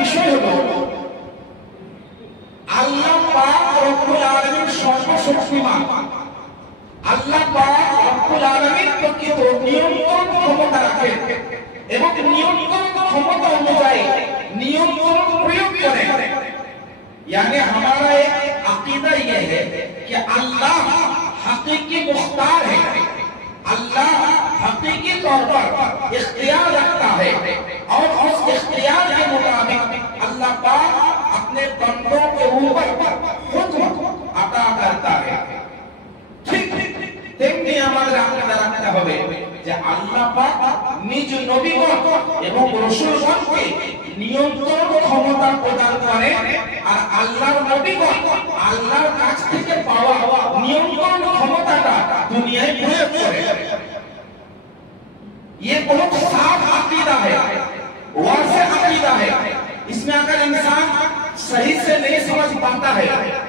বিষয় হলো আল্লাহ পাক রব্বুল আলামিন সর্বশক্তিমান। আল্লাহ পাক রব্বুল আলামিন প্রকৃত নিয়ন্ত্রণ ক্ষমতা রাখেন এবং নিয়ন্ত্রণ ক্ষমতা অনুযায়ী नियंत्रण प्रयोग करें। यानी हमारा एक अकीदा यह है कि अल्लाह हकीकी मुख्तार है, अल्लाह हकीकी तौर पर इख्तियार रखता है और उस इख्तियार के मुताबिक अल्लाह पाक अपने बंदों के ऊपर हुक्म अता करता है। ठीक তেমনি আমাদের আকিদা রাখতে হবে যে আল্লাহ পাক নিজ নবীগণ এবং রাসূলগণকে নিয়ন্ত্রণ ক্ষমতা প্রদান করেন আর আল্লাহর নবীগণ আল্লাহর কাছ থেকে পাওয়া নিয়ন্ত্রণ ক্ষমতাটা দুনিয়ায় প্রয়োগ করে। ये बहुत साफ अकीदा है, वाज़ेह अकीदा है। इसमें अगर इंसान सही से नहीं समझ पाता है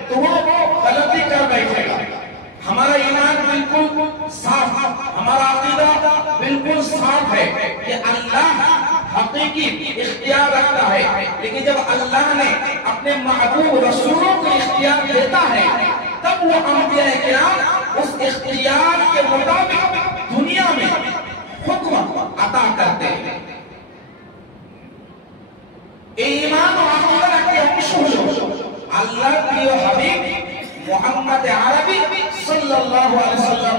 तो वो गलती कर बैठेगा। हमारा ईमान बिल्कुल साफ, हमारा अकीदा बिल्कुल साफ है कि अल्लाह हकीकी इख्तियार रखता है, लेकिन जब अल्लाह ने अपने महबूब रसूलों को इख्तियार देता है तब वो अंबिया किराम उस इख्तियार के मुताबिक दुनिया में हुक्म अता करते हैं। ईमान और अकीदा के अंश अल्लाह के हबीब মুহাম্মদ আরবি সাল্লাল্লাহু আলাইহি সাল্লাম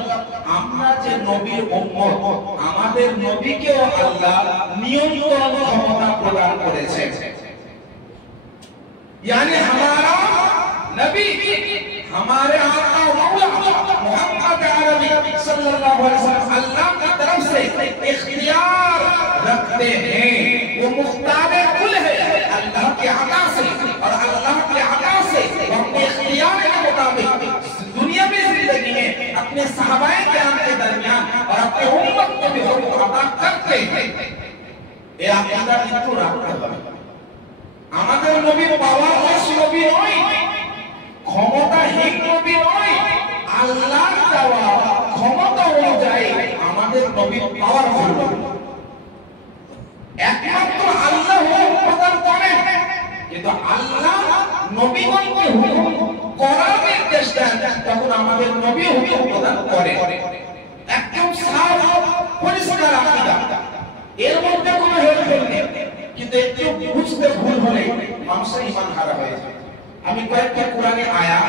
আমরা যে নবীর উম্মত আমাদের নবীকেও আল্লাহ নিয়ন্ত্রণ ক্ষমতা প্রদান করেছেন। यानी हमारा नबी हमारे आका मौला मुहम्मद अरबी सल्लल्लाहु अलैहि वसल्लम अल्लाह की तरफ से इख्तियार रखते हैं, वो मुख्तार कुल है अल्लाह के अता से और अल्लाह के अता से वो अपने इख्तियार के मुताबिक दुनिया में जिंदगी में अपने सहाबाए किराम के दरमियान और अपने उम्मत को भी हुक्म अता करते हैं। ये अकीदा किंतु रखते हैं আমাদের নবী পাওয়ারলেস নবী নয়, ক্ষমতাহীন নবী নয়, আল্লাহর দেওয়া ক্ষমতা অনুযায়ী আমাদের নবী পাওয়ারফুল। একমাত্র আল্লাহ হুকুম প্রদান করেন, কিন্তু আল্লাহ নবীগণকে হুকুম করার নির্দেশ দেন, তখন আমাদের নবী হুকুম প্রদান করেন। একদম সাফ পরিষ্কার আকীদা, এর মধ্যে কোনো হেরফের নেই। কিন্তু একটু বুঝতে ভুল হলে মানুষের ঈমান হারা হয়ে যায়। আমি কয়েকটা কোরআনে আয়াত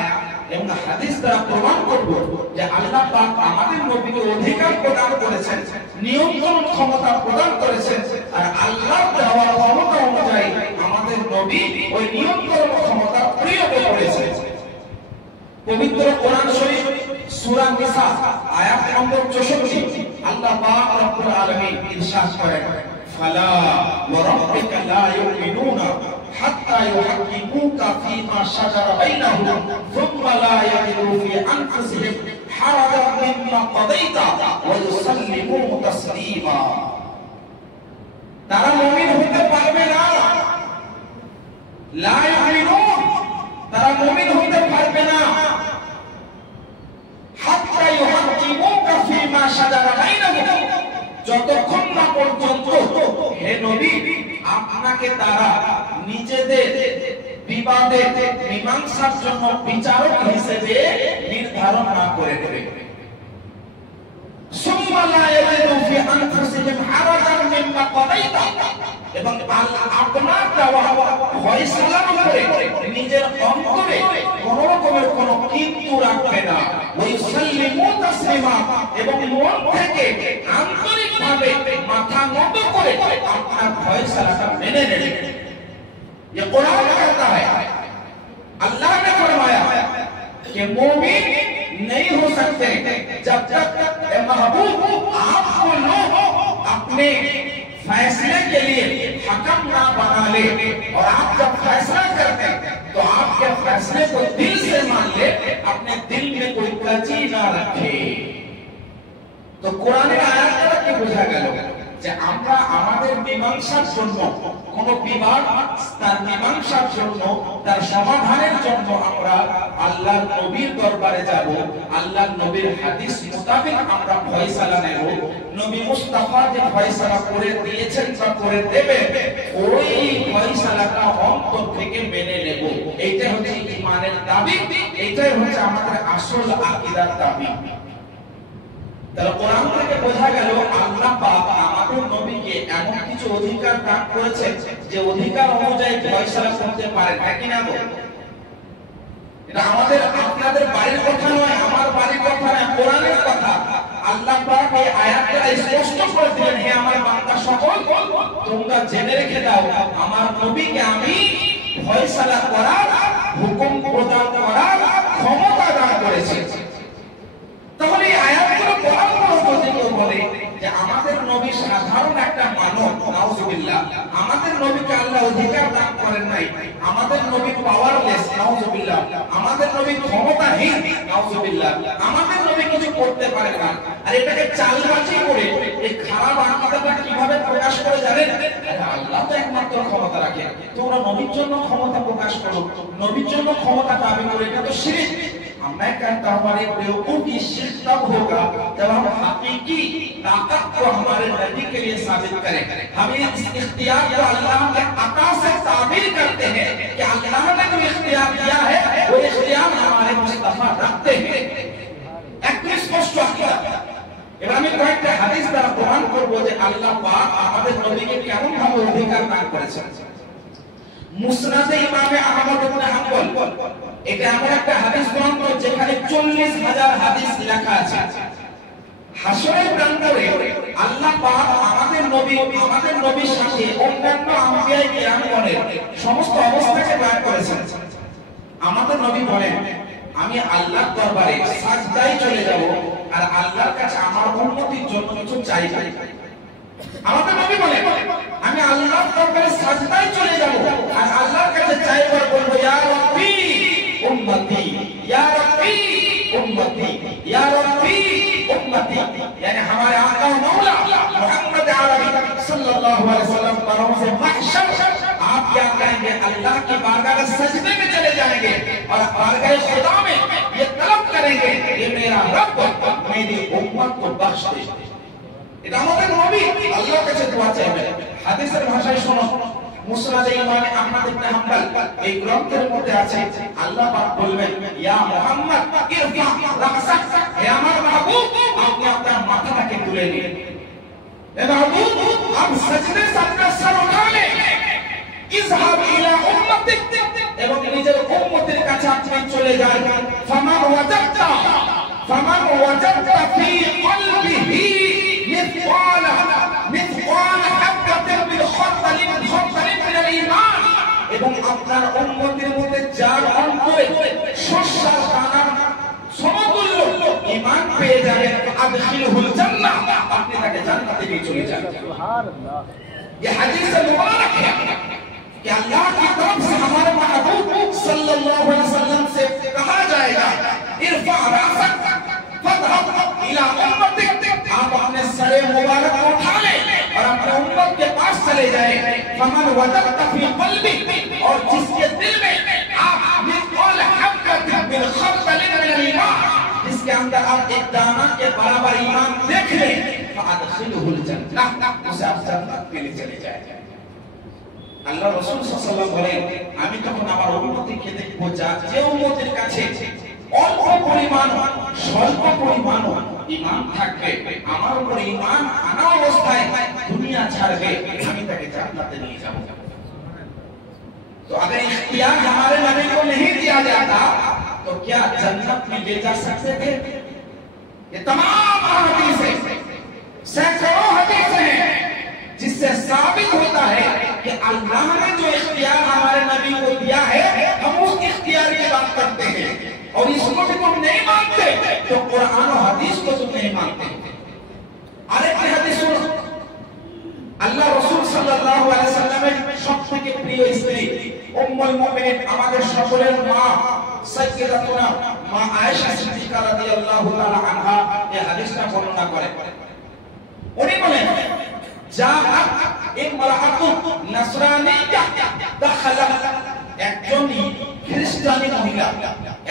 এবং হাদিস দ্বারা প্রমাণ করব যে আল্লাহ পাক আমাদের নবীকে অধিকার প্রদান করেছেন, নিয়ন্ত্রণ ক্ষমতা প্রদান করেছেন, আর আল্লাহর দেওয়া ক্ষমতা অনুযায়ী আমাদের নবী ওই নিয়ন্ত্রণ ক্ষমতা প্রয়োগ করেছেন। পবিত্র কোরআন শরীফ সূরা নিসা আয়াত নম্বর 64 আল্লাহ পাক রব্বুল আলামিন ইরশাদ করেন, فلا وربك لا يؤمنون حتى يحكموك فيما شجر بينهم ثم لا يجدوا في أنفسهم حرجا مما قضيت ويسلموا تسليما। তারা মুমিন হতে পারবে না, লা ইউমিনুন, তারা মুমিন হতে পারবে না হাত্তা ইউহাক্কিমুকা ফীমা শাজারা বাইনাহুম, যতক্ষণ না পর্যন্ত হে নবী আপনাকে তারা নিজেদের বিবাদে মীমাংসার জন্য বিচারক হিসেবে নির্ধারণ না করে দেবে। সুম্মা লা ইয়াজিদু ফি আনফুসিহিম হারাজান মিম্মা কাদাইতা, এবং আল্লাহ আপনার দেওয়া ফয়সালার উপরে নিজের অন্তরে কোন রকমের কোনো কিন্তু রাখবে না। ওয়াইসাল্লিমু তাসলিমা, এবং মন থেকে আন্তরিকভাবে মাথা নত করে আপনার ফয়সালাটা মেনে নেবে। ये कुरान कहता है, अल्लाह ने फरमाया कि मोमिन नहीं हो सकते जब तक महबूब आपको लोग अपने फैसले के लिए हकम ना बना ले, और आप जब फैसला करते तो आपके फैसले को दिल से मान ले, अपने दिल में कोई कची ना रखे। तो कुराने आयात দ্বারা কি বোঝা গেল যে আমরা আমাদের মীমাংসার জন্য কোন বিবাদ তার মীমাংসার জন্য তার সমাধানের জন্য আমরা আল্লাহর নবীর দরবারে যাব, আল্লাহর নবীর হাদিস মোতাবেক আমরা ফয়সালা নেব। নবী মুস্তাফা যে ফয়সালা করে দিয়েছেন বা করে দেবে ওই ফয়সালাটা অন্তর থেকে মেনে নেব। এইটাই হচ্ছে ঈমানের দাবি, এইটাই হচ্ছে আমাদের আসল আকীদার দাবি। তাহলে কোরআন থেকে বোঝা গেল আল্লাহ পাক আমাদের নবীকে এমন কিছু অধিকার দান করেছে যে অধিকার অনুযায়ী ফয়সালা করতে পারে, তাই কি না? এটা আমাদের আপনাদের বাড়ির কথা নয়, আমার বাড়ির কথা নয়, কোরআনের কথা। আল্লাহ পাক এই আয়াতটা স্পষ্ট করে দিলেন, হে আমার বান্দা সকল, তোমরা জেনে রেখে দাও আমার নবীকে আমি ফয়সালা করার, হুকুম প্রদান করার ক্ষমতা দান করেছি। তাহলে এই আয়াতগুলো পড়ার পর যদি কেউ বলে যে আমাদের নবী সাধারণ একটা মানব, নাউজুবিল্লাহ, আমাদের নবীকে আল্লাহ অধিকার দান করেন নাই, আমাদের নবী পাওয়ারলেস, নাউজুবিল্লাহ, আমাদের নবী ক্ষমতাহীন, নাউজুবিল্লাহ, আমাদের নবী কিছু করতে পারে না, আর এটাকে চালবাজি করে এই খারাপ আকীদাটা কিভাবে প্রকাশ করে জানেন? আল্লাহ তো একমাত্র ক্ষমতা রাখেন, তোমরা নবীর জন্য ক্ষমতা প্রকাশ করো, নবীর জন্য ক্ষমতা দাবি করো, এটা তো শিরক। मैं कहता हूँ हमारे बेवकूफी शिर्क तब होगा जब हम हकीकी ताकत को हमारे नबी के लिए साबित करें। हम इस इख्तियार को अल्लाह के अता से ताबीर करते हैं कि अल्लाह ने जो इख्तियार दिया है वो इख्तियार हमारे मुस्तफा रखते हैं। एक स्पष्ट अकीदा। এবার আমি কয়েকটা হাদিস দ্বারা প্রমাণ করব যে আল্লাহ পাক আমাদের নবীকে কেমন ভাবে অধিকার দান করেছেন। মুসনাদে ইমামে আহমদ ইবনে হাম্বল, এটা এমন একটা হাদিস গ্রন্থ যেখানে 40,000 হাদিস লেখা আছে। হাশরের প্রান্তরে আল্লাহ পাক আমাদের নবীর সাথে অন্যান্য আম্বিয়ায়ে কেরামগণের সমস্ত অবস্থাকে বয়ান করেছেন। আমাদের নবী বলেন, আমি আল্লাহর দরবারে সাজদায় চলে যাব আর আল্লাহর কাছে আমার উম্মতির জন্য কিছু চাইব। আমাদের নবী বলেন, আমি আল্লাহর দরবারে সাজদায় চলে যাব আর আল্লাহর কাছে চাইব আর বলবো, ইয়া রাব্বি উম্মতি, ইয়া রাব্বি উম্মতি, ইয়া রাব্বি उम्मती, यानी हमारे आका मौला मोहम्मद अरबी सल्लल्लाहु अलैहि वसल्लम बरों से महशर आप क्या कहेंगे? अल्लाह की बारगाह में सजदे में चले जाएंगे और बारगाह खुदा में ये तलब करेंगे कि मेरा रब मेरी उम्मत को बख्श दे। এটা আমাদের নবী আল্লাহর কাছে দোয়া চাইবেন। হাদিসের ভাষায় শোনো, মুসনাদে ইমামে আহমদ ইবনে হাম্বল এই গ্রন্থের মধ্যে আছে, আল্লাহ পাক বলবেন, ইয়া মুহাম্মদ ইরফা রাসাক, হে আমার মাহবুব আপনি আপনার মাথাটাকে তুলে নিন। হে মাহবুব আপ সজদে से अपना सर उठा ले, ইযহাব ইলা উম্মতিক, এবং নিজের উম্মতের কাছে আপনি চলে যান। ফামান ওয়াজাদতা ফি কলবিহি মিথকাল হাববাতিন মিন খারদালিন মিনাল ঈমান, এবং আপনার উম্মতের মধ্যে যার অন্তরে শস্যের দানার সমতুল্য ঈমান পেয়ে যাবেন, আদখিলহুল জান্নাহ, আপনি তাকে জান্নাতে নিয়ে চলে যাবেন। সুবহানাল্লাহ। ये हदीस मुबारक है कि अल्लाह की तरफ से हमारे महबूब सल्लल्लाहु अलैहि वसल्लम से कहा जाएगा, इरफा रासक फदहब इला उम्मतिक, आप अपने सर मुबारक को उठा लें और अपने उम्मत के पास चले जाएं। फमन वजदता फी क़ल्बी, और जिसके दिल में आप मिथक़ाल हब्बतिन मिन खर्दलिन मिनल ईमान, जिसके अंदर आप एक दाना के बराबर ईमान देख लें, फादखिलहुल जन्नह, उसे आप जन्नत के लिए चले जाएंगे। আল্লাহ রাসূল সাল্লাল্লাহু আলাইহি ওয়াসাল্লাম বলেন, আমি তখন আমার উম্মতকে দেখবো যে উম্মতের কাছে অল্প পরিমাণ স্বল্প পরিমাণ ঈমান থাকবে, আমার উপর ঈমান আনা অবস্থায় দুনিয়া ছাড়বে, আমি তাকে জান্নাতে নিয়ে যাব। तो अगर इख्तियार हमारे नबी को नहीं दिया जाता तो क्या जन्नत में ले जा सकते थे? ये तमाम हदीसें, सैकड़ों हदीसें हैं जिससे साबित होता है कि अल्लाह ने जो इख्तियार हमारे नबी को दिया है, हम उस इख्तियार की बात करते हैं, और इसको भी तुम नहीं मानते तो कुरान और हदीस को तुम नहीं मानते। अरे हदीस सुनो, আল্লাহ রাসূল সাল্লাল্লাহু আলাইহি ওয়াসাল্লামের সবথেকে প্রিয় স্ত্রী উম্মুল মুমিনিন, আমাদের সকলের মা সাইয়্যিদাতুনা মা আয়েশা সিদ্দিকা রাদিয়াল্লাহু তাআলা আনহা এই হাদিসটা বর্ণনা করে। উনি বলেন, জাআত ইমরাআতু নাসরানিয়্যা দাখালাত, একজন খ্রিস্টানি মহিলা,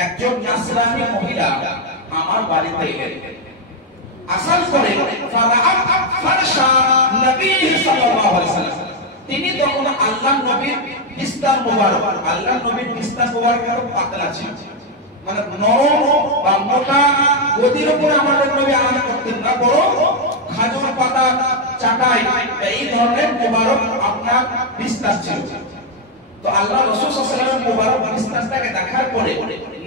একজন নাসরানি মহিলা আমার বাড়িতে এলেন। আসার পরে ফারাআত ফারশা নবী সাল্লাল্লাহু আলাইহি ওয়াসাল্লাম, তিনি তখন আল্লাহ নবীর বিস্তার মোবারক, আল্লাহ নবীর বিস্তার মোবারক এত পাতলা ছিল, মানে নরম বা মোটা গদির উপরে আমাদের নবী আরাম করতেন না, বড় খাজুর পাতা চাটাই এই ধরনের মোবারক আপনার বিস্তার ছিল। তো আল্লাহ রাসূল সাল্লাল্লাহু আলাইহি ওয়াসাল্লাম মোবারক বিস্তারটাকে দেখার পরে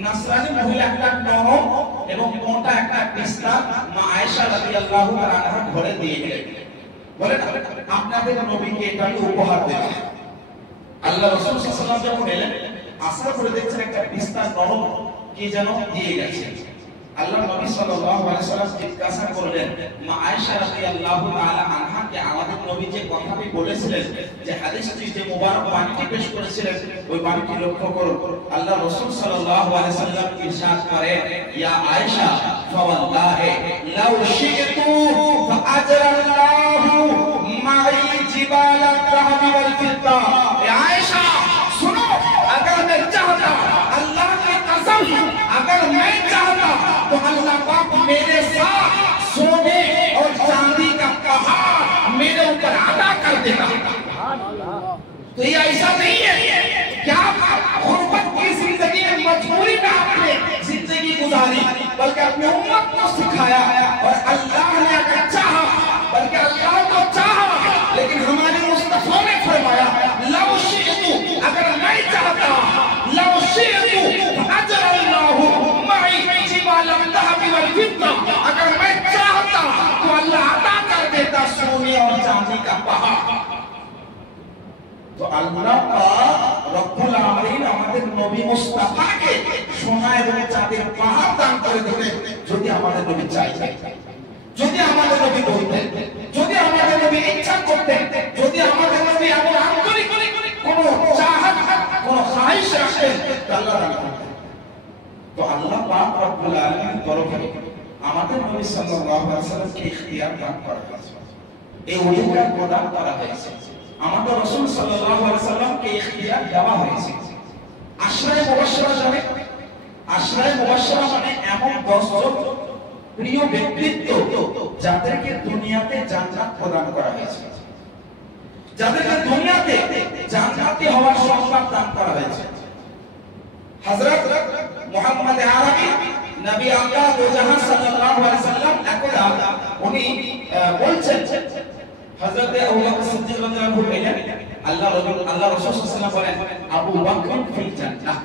নাসরানী মহিলা একটা নরম এবং মোটা একটা বিস্তার মা আয়েশা রাদিয়াল্লাহু তাআলা আনহা ঘরে দিয়ে গেলেন। বলেন আপনাদের নবীকে এটা আমি উপহার দেব। আল্লাহ রাসূল সাল্লাল্লাহু আলাইহি ওয়াসাল্লাম যখন এলেন আসার পরে দেখছেন একটা বিস্তার নরম কি যেন দিয়ে গেছে। আল্লাহ নবী সাল্লাল্লাহু আলাইহি ওয়াসাল্লাম জিজ্ঞাসা করলেন মা আয়েশা রাদিয়াল্লাহু তাআলা আনহাকে, আমাদের নবী যে কথাটি বলেছিলেন, যে হাদিসটি, যে মুবারক বাণীটি পেশ করেছিলেন, ওই বাণীটি লক্ষ্য করুন। আল্লাহ রাসূল সাল্লাল্লাহু আলাইহি ওয়াসাল্লাম ইরশাদ করেন, ইয়া আয়েশা ফাওয়াল্লাহি লাউ শি'তু ফাআজরাল্লাহু মা'i জিবালাত যাহাবি ওয়াল ফিদ্দা। এ আয়েশা सुनो, अगर मैं चाहता, अल्लाह की कसम, अगर मैं चाहता तो अल्लाह पाक मेरे साथ सोने और चांदी का पहाड़ मेरे ऊपर अदा कर देता। तो ये ऐसा नहीं है क्या गुर्बत की जिंदगी में मजबूरी में आपने जिंदगी गुजारी, बल्कि अपनी उम्मत को सिखाया, और अल्लाह ने अगर चाहा, बल्कि अल्लाह को चाहा, लेकिन हमारे मुस्तफा ने फरमाया लौ शि'तु, अगर मैं चाहता, लौ शि'तु अजरल्लाहु मा'i जिबालत ज़हबी वल फिद्दा, अगर मैं चाहता तो अल्लाह अता कर देता सोने और चांदी का पहाड़। तो अल्लाह पाक रब्बुल आमीन আমাদের নবী মুস্তাফাকে সোনা এবং চাঁদের পাহাড় দান করে দেবে যদি আমাদের নবী চাইতেন, যদি আমাদের নবী বলতেন, যদি আমাদের নবী ইচ্ছা করতেন, যদি আমাদের নবী এমন আন্তরিক কোন চাহত, কোন খাহিশ রাখতেন, আল্লাহ দান করতেন। তো আল্লাহ পাক রব্বুল আলামিনের তরফে আমাদের নবী সাল্লাল্লাহু আলাইহি ওয়াসাল্লামকে ইখতিয়ার দান করা হয়েছে, এই অধিকার প্রদান করা হয়েছে। আমাদের রাসূল সাল্লাল্লাহু আলাইহি ওয়াসাল্লামকে ইখতিয়ার দেওয়া হয়েছে। আশরায়ে মুবাশশারা জানে, আশরায়ে মুবাশশারা মানে এমন 10 জন প্রিয় ব্যক্তিত্ব যাদেরকে দুনিয়াতে জান্নাত প্রদান করা হয়েছে, যাদেরকে দুনিয়াতে জান্নাতি হওয়ার সংবাদ দান করা হয়েছে। হযরত মুহাম্মদ আরবি নবী আল্লাহ দো জাহান সাল্লাল্লাহু আলাইহি ওয়াসাল্লাম একদা উনি বলছেন, হযরত আবু বকর সিদ্দিক রাদিয়াল্লাহু আনহু বলেন, আল্লাহ রাসূল সাল্লাল্লাহু আলাইহি ওয়াসাল্লাম বলেন আবু বকর ফিল জান্নাহ।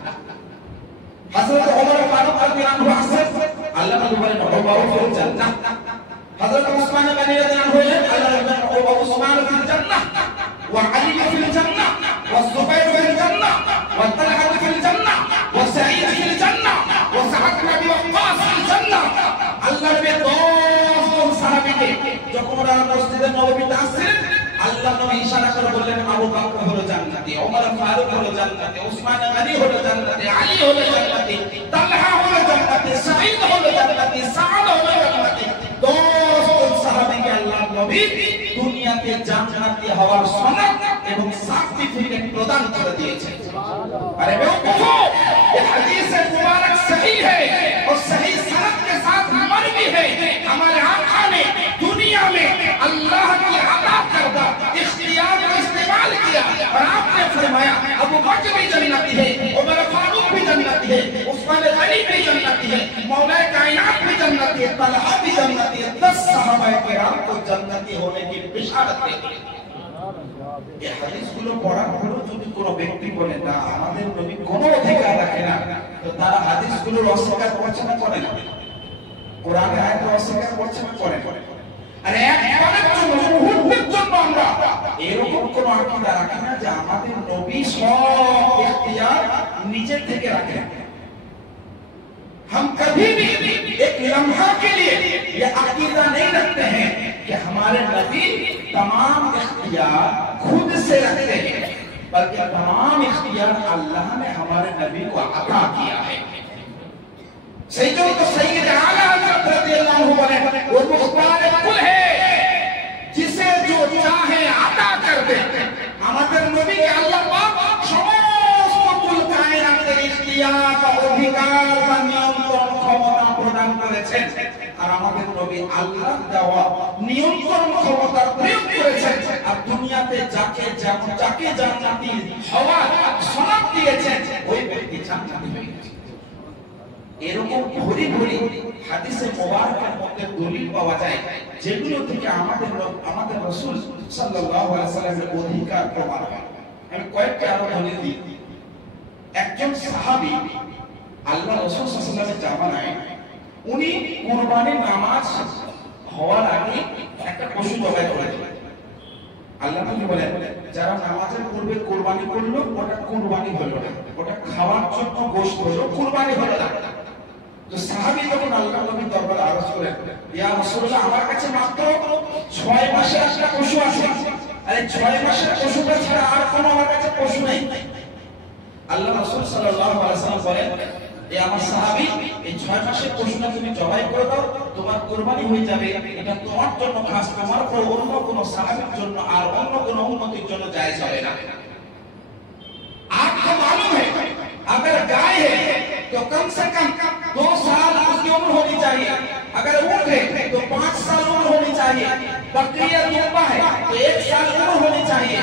হযরত ওমর ফারুক রাদিয়াল্লাহু আনহু আসেন, আল্লাহ নবী বলেন ওমর ফিল জান্নাহ। হযরত উসমান গনি রাদিয়াল্লাহু আনহু বলেন আল্লাহ নবী বলেন উসমান ফিল জান্নাহ, ওয়া আলী ফিল জান্নাহ, ওয়া যুবাইর ফিল জান্নাহ, ওয়া তালহা ফিল জান্নাহ, ওয়া সাঈদ ফিল জান্নাহ, ওয়া সা'দ বিন আবি ওয়াক্কাস ফিল জান্নাহ। আল্লাহ নবী 10 সাহাবীকে যখন ওরা মসজিদে নববীতে আসেন, আল্লাহ নবী ইশারা করে বললেন আবু বকর হলো জান্নাতি, ওমর ফারুক হলো জান্নাতি, উসমান গনি হলো জান্নাতি, আলী হলো জান্নাতি, তালহা হলো জান্নাতি, সাঈদ হলো জান্নাতি, সা'দ হলো জান্নাতি। 10 সাহাবীকে আল্লাহ নবী দুনিয়াতে জান্নাতি হওয়ার সনদ এবং সার্টিফিকেট প্রদান করে দিয়েছেন। अरे बेवकूफो, ये हदीस मुबारक सही है और सही सनद के साथ मरवी है। हमारे आका ने दुनिया में अल्लाह की अता करदा इख्तियार को इस्तेमाल किया, और आपने फरमाया अबू बकर भी जन्नती है, उमर फारूक भी जन्नती है, उस्मान गनी भी जन्नती है, मौला कायनात भी जन्नती है, तलहा भी जन्नती है। 10 सहाबाए किराम को जन्नती होने की बिशारत दी। এই হাদিসগুলো পড়ার পরেও যদি কোনো ব্যক্তি বলে না আমাদের নবী কোনো অধিকার রাখে না, তো তারা হাদিসগুলোর অস্বীকার করছে না করে না, কোরআনের আয়াত অস্বীকার করছে না করে না। আর একবারের জন্য মুহূর্তের জন্য আমরা এরকম কোন আকীদা রাখি না যে আমাদের নবী সব ইখতিয়ার নিজে থেকে রাখেন। हम कभी भी एक लम्हा के लिए ये अकीदा नहीं रखते हैं कि हमारे नबी तमाम इख्तियार खुद से रखते हैं, बल्कि तमाम इख्तियार अल्लाह ने हमारे नबी को अता किया है। सैयदों को सैयद आला हज़रत रज़ियल्लाहु अन्हु वो मुख्तार कुल है, जिसे जो चाहे अता कर दे। हमारे नबी के अल्लाह पाक समस्त कुल कायनात के इख्तियार का अधिकार का नियंत्रण ক্ষমতা প্রদান করেছেন। আর আমাদের নবী আল্লাহ দেওয়া নিয়ন্ত্রণ ক্ষমতা প্রয়োগ করেছেন আর দুনিয়াতে যাকে জান্নাতি হওয়ার সনদ দিয়েছেন ওই ব্যক্তি জান্নাতি হয়ে গেছে। এরকম ভরি ভরি হাদিসে মোবারকের মধ্যে দলিল পাওয়া যায় যেগুলো থেকে আমাদের রাসূল সাল্লাল্লাহু আলাইহি ওয়াসাল্লামের অধিকার প্রমাণ হয়। আমি কয়েকটা আরো বলে দিই। একজন সাহাবী আল্লাহ রাসূল সাল্লাল্লাহু আলাইহি ওয়াসাল্লামের জামানায় উনি কুরবানির নামাজ হওয়ার আগে একটা পশু জবাই করেছিলেন। আল্লাহ নবী বলেন যারা নামাজের পূর্বে কুরবানি করলো ওটা কুরবানি হলো না, ওটা খাওয়ার জন্য গোশত হলো, কুরবানি হলো না। তো সাহাবী যখন আল্লাহ নবীর দরবারে আরজ করেন, ইয়া রাসূলুল্লাহ আমার কাছে মাত্র 6 মাসের একটা পশু আছে, আরে 6 মাসের পশুটা ছাড়া আর কোনো আমার কাছে পশু নেই। আল্লাহ রাসূল সাল্লাল্লাহু আলাইহি ওয়াসাল্লাম বলেন, এ আমার সাহাবী এই 6 মাসের পশুটা তুমি জবাই করে দাও, তোমার কুরবানি হয়ে যাবে। এটা তোমার জন্য খাস, তোমার পর অন্য কোনো সাহাবীর জন্য আর অন্য কোনো উম্মতের জন্য জায়েজ হবে না। आपको मालूम है अगर गाय है तो कम से कम 2 साल उसकी उम्र होनी चाहिए, अगर ऊंट है तो 5 साल उम्र होनी चाहिए, बकरी या दुम्बा है तो 1 साल उम्र होनी चाहिए।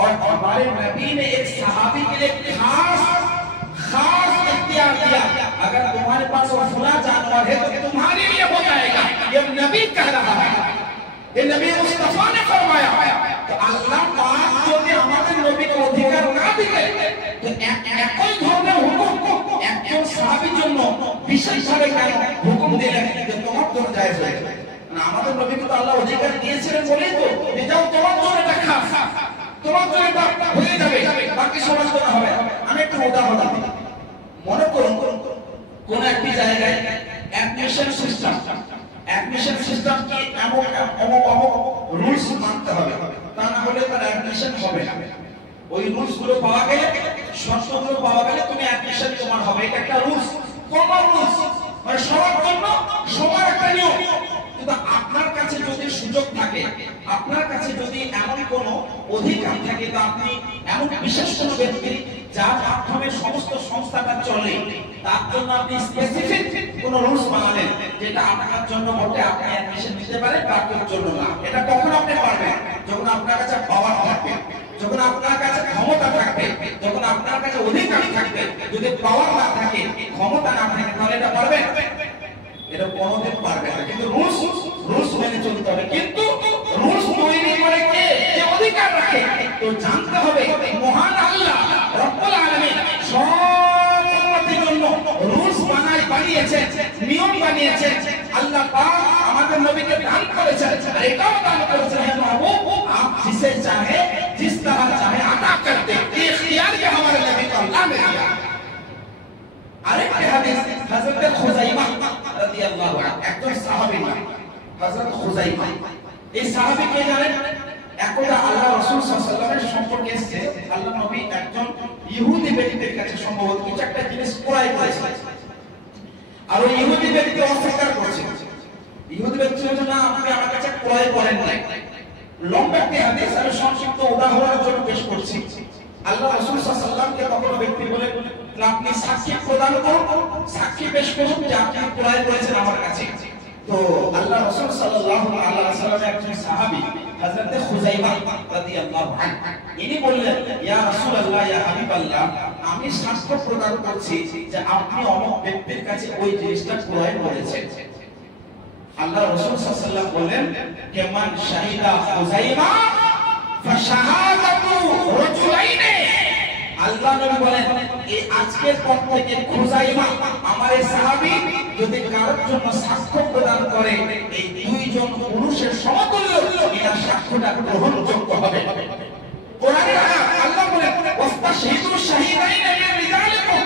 और हमारे नबी ने एक सहाबी के लिए खास इख्तियार दिया, अगर तुम्हारे पास वो फुला जानवर है तो तुम्हारे लिए हो जाएगा। ये नबी कह रहा है, ये नबी मुस्तफा ने फरमाया। तो अल्लाह पाक जो ने हमारे नबी को अधिकार ना दिए तो একই ধরনের হুকুম একজন সাহাবীর জন্য বিশেষভাবে কেন হুকুম দিলেন যে তোমার জন্য জায়েজ হয়ে যাবে না? আমাদের নবীকে তো আল্লাহ অধিকার দিয়েছিলেন বলেই তো যে যাও তোমার জন্য এটা খাস, তোমার জন্য এটা হয়ে যাবে, বাকি সমাজ করা হবে। আমি একটু উদাহরণ দিই। মনে করুন কোন একটি জায়গায় অ্যাডমিশন সিস্টেম কি এমন রুলস মানতে হবে, তা না হলে তার অ্যাডমিশন হবে না। ওই রুলস গুলো পাওয়া গেলে, শর্তগুলো পাওয়া গেলে তুমি অ্যাডমিশন তোমার হবে। এটা একটা রুলস, কমন রুলস, মানে সবার জন্য সবার একটা নিয়ম। কিন্তু আপনার কাছে যদি সুযোগ থাকে, আপনার কাছে যদি এমন কোনো অধিকার থাকে, তো আপনি এমন বিশেষ কোনো ব্যক্তি যার মাধ্যমে সমস্ত সংস্থাটা চলে, তার জন্য আপনি স্পেসিফিক কোনো রুলস বানালেন যেটা আপনার জন্য বটে, আপনি অ্যাডমিশন নিতে পারেন, বাকির জন্য না। এটা কখন আপনি পারবেন? যখন আপনার কাছে পাওয়ার থাকবে, যখন আপনার কাছে ক্ষমতা থাকবে, যখন আপনার কাছে অধিকার থাকবে। যদি পাওয়ার না থাকে, ক্ষমতা না থাকে, তাহলে এটা পারবেন? এটা কোনোদিন পারবে না। কিন্তু রুলস মেনে চলতে হবে। কিন্তু রুলস তৈরি করে কে? যে অধিকার রাখে। তো জানতে হবে মহান আল্লাহ রব্বুল আলামিন সব উম্মতের জন্য রুলস বানিয়েছেন, নিয়ম বানিয়েছেন। আল্লাহ পাক আমাদের নবীকে দান করেছেন, আর এটাও দান করেছেন, হে মাহবুব आप जिसे चाहे जिस तरह चाहे अता करते, ये इख्तियार भी हमारे नबी को अल्लाह ने दिया। আরেকটা হাদিস হযরত খুযাইমা রাদিয়াল্লাহু আনহু, একজন সাহাবী নাম হযরত খুযাইমা। এই সাহাবী কে জানেন? একদা আল্লাহ রাসূল সাল্লাল্লাহু আলাইহি ওয়াসাল্লামের সম্পর্কে এসেছে, আল্লাহ নবী একজন ইহুদি ব্যক্তির কাছে সম্ভবত কিছু একটা জিনিস ক্রয় করেছিলেন, আর ওই ইহুদি ব্যক্তি অস্বীকার করেছে। ইহুদি ব্যক্তি বলছে না, আপনি আমার কাছে ক্রয় করেন নাই। লম্বা একটি হাদিস, আমি সংক্ষিপ্ত উদাহরণের জন্য পেশ করছি। আল্লাহ রাসূল সাল্লাল্লাহু আলাইহি ওয়াসাল্লামকে তখন ব্যক্তি বলে, আপনি সাক্ষী প্রদান করুন, সাক্ষী পেশ করুন যে আপনি ক্রয় করেছেন আমার কাছে। তো আল্লাহ রাসূল সাল্লাল্লাহু আলাইহি ওয়াসাল্লামের একজন সাহাবী হযরত খুযাইমা রাদিয়াল্লাহু আনহু, ইনি বললেন, ইয়া রাসূলুল্লাহ, ইয়া হাবিবাল্লাহ, আমি সাক্ষ্য প্রদান করছি যে আপনি অমুক ব্যক্তির কাছে ওই জিনিসটা ক্রয় করেছেন। আল্লাহ রাসূল সাল্লাল্লাহু আলাইহি ওয়াসাল্লাম বলেন, কেমান শাহিদা খুযাইমা ফাশাহাদাতু রাজুলাইনি। আল্লাহ নবী বলেন, এই আজকের পর থেকে খুযাইমা আমার এই সাহাবী যদি কারোর জন্য সাক্ষ্য প্রদান করে, এই দুইজন পুরুষের সমতুল্য, এর সাক্ষ্যটা গ্রহণযোগ্য হবে। কোরআনের আয়াত, আল্লাহ বলেন, ওয়াস্তাশহিদু শাহিদাইনি মিন রিজালিকুম,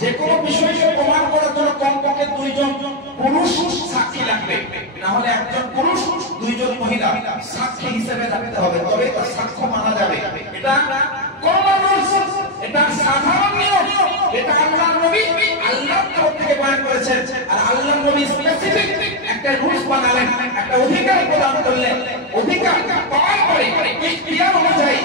যে কোনো বিষয়কে প্রমাণ করার জন্য কমপক্ষে দুইজন পুরুষ সাক্ষী লাগবে, না হলে একজন পুরুষ দুইজন মহিলা সাক্ষী হিসেবে রাখতে হবে, তবে তার সাক্ষ্য মানা যাবে। এটা কোরআন রুলস, এটা সাধারণ নিয়ম, এটা আল্লাহর নবী আল্লাহর তরফ থেকে বয়ান করেছেন। আর আল্লাহর নবী স্পেসিফিক একটা রুলস বানালেন, একটা অধিকার প্রদান করলেন। অধিকার পাওয়ার পরে ইখতিয়ার অনুযায়ী